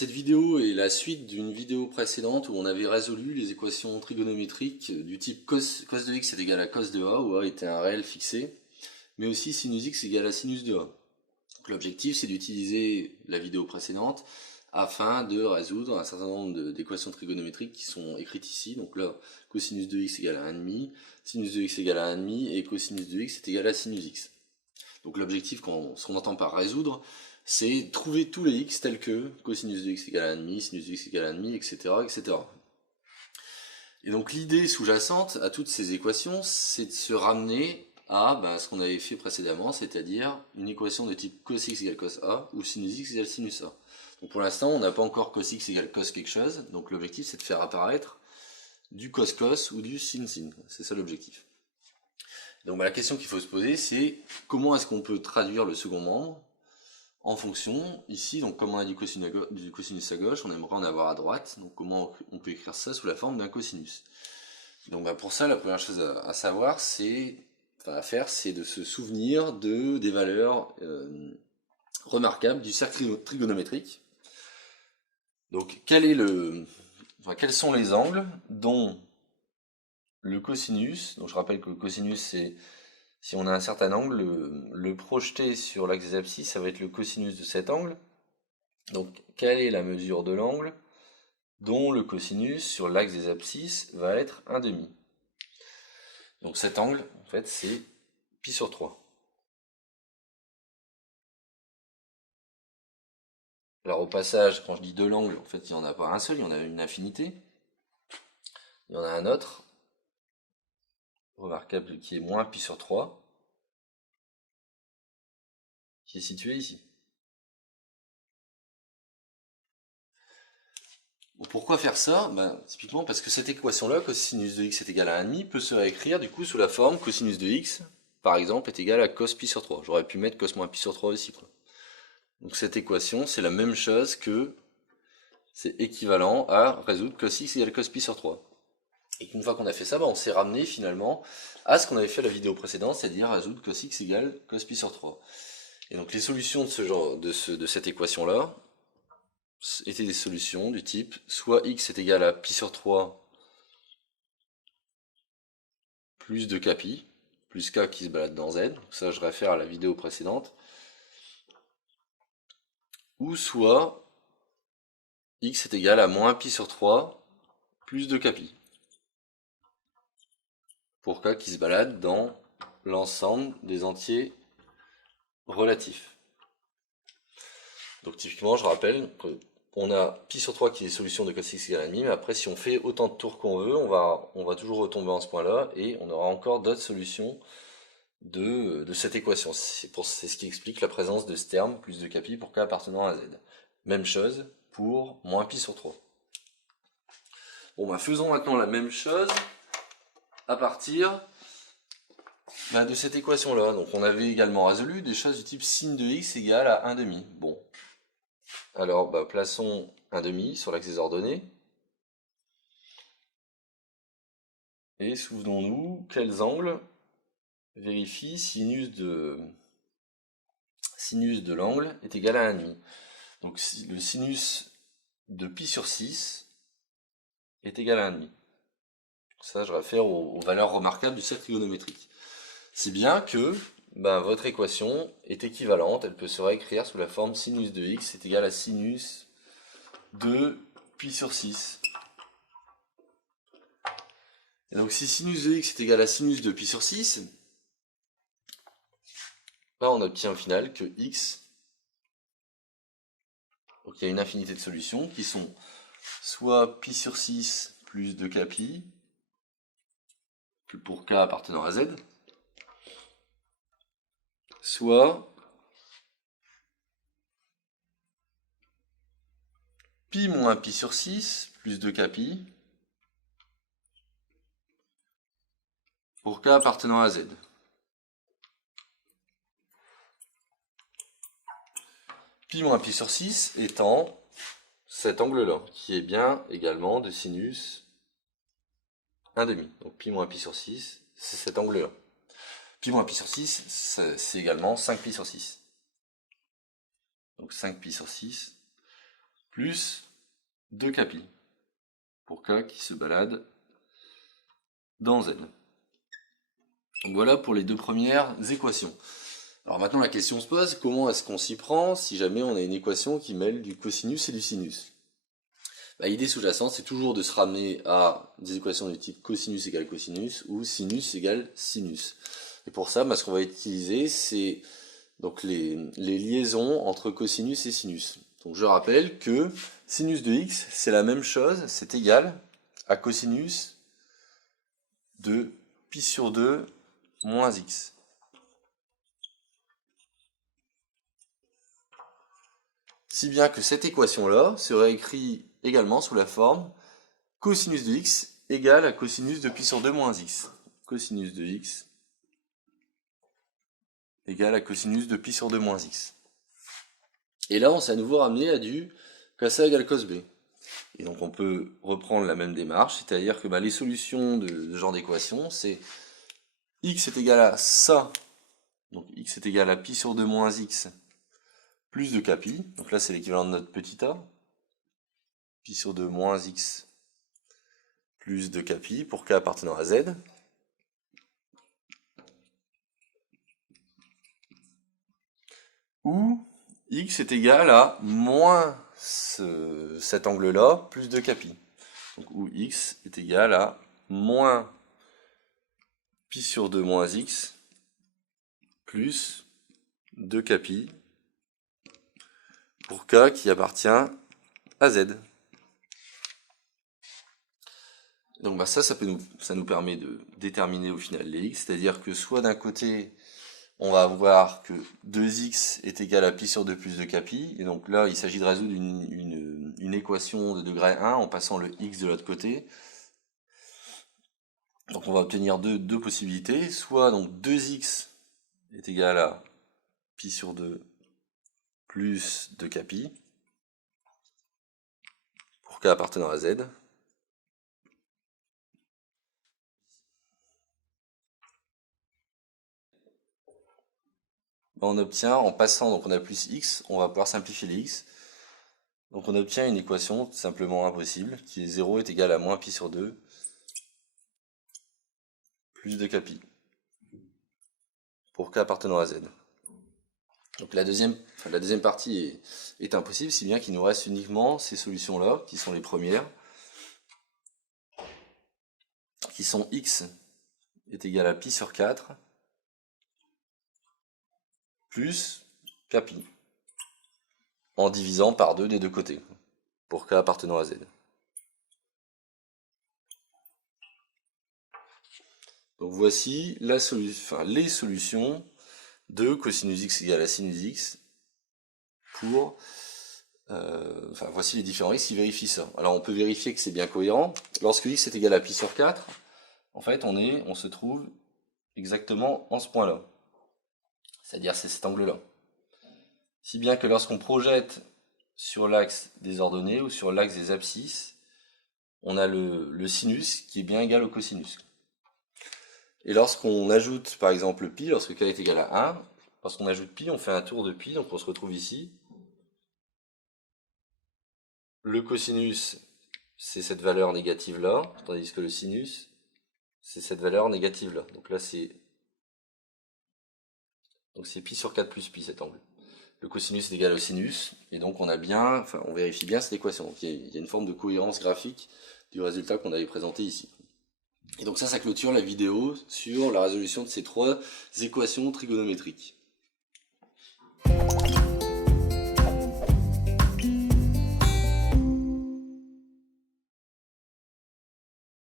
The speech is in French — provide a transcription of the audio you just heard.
Cette vidéo est la suite d'une vidéo précédente où on avait résolu les équations trigonométriques du type cos de x est égal à cos de a, où a était un réel fixé, mais aussi sinus x égale à sinus de a. L'objectif, c'est d'utiliser la vidéo précédente afin de résoudre un certain nombre d'équations trigonométriques qui sont écrites ici. Donc là, cosinus de x égale à 1,5, sinus de x égale à 1,5 et cosinus de x est égal à sinus x. Donc l'objectif, ce qu'on entend par résoudre, c'est trouver tous les x tels que cosinus de x égale à 1,5, sinus de x égale à 1,5, etc., etc. Et donc l'idée sous-jacente à toutes ces équations, c'est de se ramener à ce qu'on avait fait précédemment, c'est-à-dire une équation de type cos x égale cos a ou sinus x égale sinus a. Donc pour l'instant, on n'a pas encore cos x égale cos quelque chose, donc l'objectif c'est de faire apparaître du cos cos ou du sin sin, c'est ça l'objectif. Donc la question qu'il faut se poser, c'est comment est-ce qu'on peut traduire le second membre en fonction, ici, donc comme on a du cosinus à gauche, on aimerait en avoir à droite, donc comment on peut écrire ça sous la forme d'un cosinus. Donc pour ça, la première chose à savoir, à faire, c'est de se souvenir des valeurs remarquables du cercle trigonométrique. Donc quels sont les angles dont le cosinus, donc je rappelle que le cosinus c'est, si on a un certain angle, le projeté sur l'axe des abscisses, ça va être le cosinus de cet angle. Donc quelle est la mesure de l'angle dont le cosinus sur l'axe des abscisses va être 1,5? Donc cet angle, en fait, c'est pi sur 3. Alors au passage, quand je dis de l'angle, en fait, il n'y en a pas un seul, il y en a une infinité. Il y en a un autre, remarquable, qui est moins pi sur 3, qui est situé ici. Pourquoi faire ça? Typiquement parce que cette équation-là, cosinus de x est égal à 1,5, peut se réécrire du coup sous la forme cosinus de x, par exemple, est égal à cos pi sur 3. J'aurais pu mettre cos moins pi sur 3 aussi, quoi. Donc cette équation, c'est la même chose que, c'est équivalent à résoudre cos x égale cos pi sur 3. Et qu'une fois qu'on a fait ça, on s'est ramené finalement à ce qu'on avait fait à la vidéo précédente, c'est-à-dire résoudre cos x égale cos pi sur 3. Et donc les solutions de cette équation-là étaient des solutions du type soit x est égal à pi sur 3 plus 2kpi, plus k qui se balade dans z, donc ça je réfère à la vidéo précédente, ou soit x est égal à moins pi sur 3 plus 2kpi, pour k qui se balade dans l'ensemble des entiers relatifs. Donc typiquement, je rappelle qu'on a pi sur 3 qui est solution de cos x égale à 1,5, mais après si on fait autant de tours qu'on veut, on va toujours retomber en ce point-là, et on aura encore d'autres solutions de cette équation. C'est ce qui explique la présence de ce terme, plus de kpi pour k appartenant à z. Même chose pour moins pi sur 3. Bon, faisons maintenant la même chose à partir de cette équation-là. Donc on avait également résolu des choses du type sin de x égale à 1,5. Bon. Alors, plaçons 1,5 sur l'axe des ordonnées. Et souvenons-nous quels angles vérifient sinus de l'angle est égal à 1,5. Donc le sinus de pi sur 6 est égal à 1,5. Ça, je réfère aux valeurs remarquables du cercle trigonométrique. Si bien que votre équation est équivalente, elle peut se réécrire sous la forme sinus de x est égal à sinus de pi sur 6. Et donc si sinus de x est égal à sinus de pi sur 6, on obtient au final que x, donc il y a une infinité de solutions qui sont soit pi sur 6 plus 2kpi, pour k appartenant à z, soit pi moins pi sur 6 plus 2kpi pour k appartenant à z. Pi moins pi sur 6 étant cet angle-là, qui est bien également de sinus 1,5. Donc pi moins pi sur 6, c'est cet angle-là. Pi moins pi sur 6, c'est également 5pi sur 6. Donc 5pi sur 6, plus 2 capi pour k qui se balade dans z. Donc voilà pour les deux premières équations. Alors maintenant la question se pose, comment est-ce qu'on s'y prend si jamais on a une équation qui mêle du cosinus et du sinus? L'idée sous-jacente, c'est toujours de se ramener à des équations du type cosinus égale cosinus ou sinus égale sinus. Et pour ça, ce qu'on va utiliser, c'est donc les liaisons entre cosinus et sinus. Donc je rappelle que sinus de x, c'est la même chose, c'est égal à cosinus de pi sur 2 moins x. Si bien que cette équation-là serait écrite également sous la forme cosinus de x égale à cosinus de pi sur 2 moins x. Cosinus de x égale à cosinus de pi sur 2 moins x. Et là, on s'est à nouveau ramené à du cos A égale cos B. Et donc on peut reprendre la même démarche, c'est-à-dire que les solutions de ce genre d'équation, c'est x est égal à ça, donc x est égal à pi sur 2 moins x plus de kpi, donc là c'est l'équivalent de notre petit a, pi sur 2 moins x plus de kpi pour k appartenant à z. Où x est égal à moins cet angle-là plus de kpi. Donc où x est égal à moins pi sur 2 moins x plus 2 kpi pour k qui appartient à z. Donc ça nous permet de déterminer au final les x, c'est-à-dire que soit d'un côté on va voir que 2x est égal à pi sur 2 plus de kpi, et donc là il s'agit de résoudre une équation de degré 1 en passant le x de l'autre côté. Donc on va obtenir deux possibilités, soit donc 2x est égal à pi sur 2 plus de kpi pour k appartenant à z. On obtient, en passant, donc on a plus x, on va pouvoir simplifier les x. Donc on obtient une équation tout simplement impossible, qui est 0 est égal à moins pi sur 2 plus de kpi pour k appartenant à z. Donc la deuxième partie est impossible, si bien qu'il nous reste uniquement ces solutions-là, qui sont les premières, qui sont x est égal à pi sur 4 plus kpi, en divisant par 2 des deux côtés, pour k appartenant à z. Donc voici les solutions de cosinus x égale à sinus x pour... voici les différents x qui vérifient ça. Alors on peut vérifier que c'est bien cohérent. Lorsque x est égal à pi sur 4, en fait on se trouve exactement en ce point-là. C'est-à-dire c'est cet angle-là. Si bien que lorsqu'on projette sur l'axe des ordonnées ou sur l'axe des abscisses, on a le sinus qui est bien égal au cosinus. Et lorsqu'on ajoute par exemple pi, lorsque k est égal à 1, lorsqu'on ajoute pi, on fait un tour de pi, donc on se retrouve ici. Le cosinus, c'est cette valeur négative là, tandis que le sinus, c'est cette valeur négative là. Donc là c'est pi sur 4 plus pi cet angle. Le cosinus est égal au sinus, et donc on vérifie bien cette équation. Donc il y a une forme de cohérence graphique du résultat qu'on avait présenté ici. Et donc ça clôture la vidéo sur la résolution de ces trois équations trigonométriques.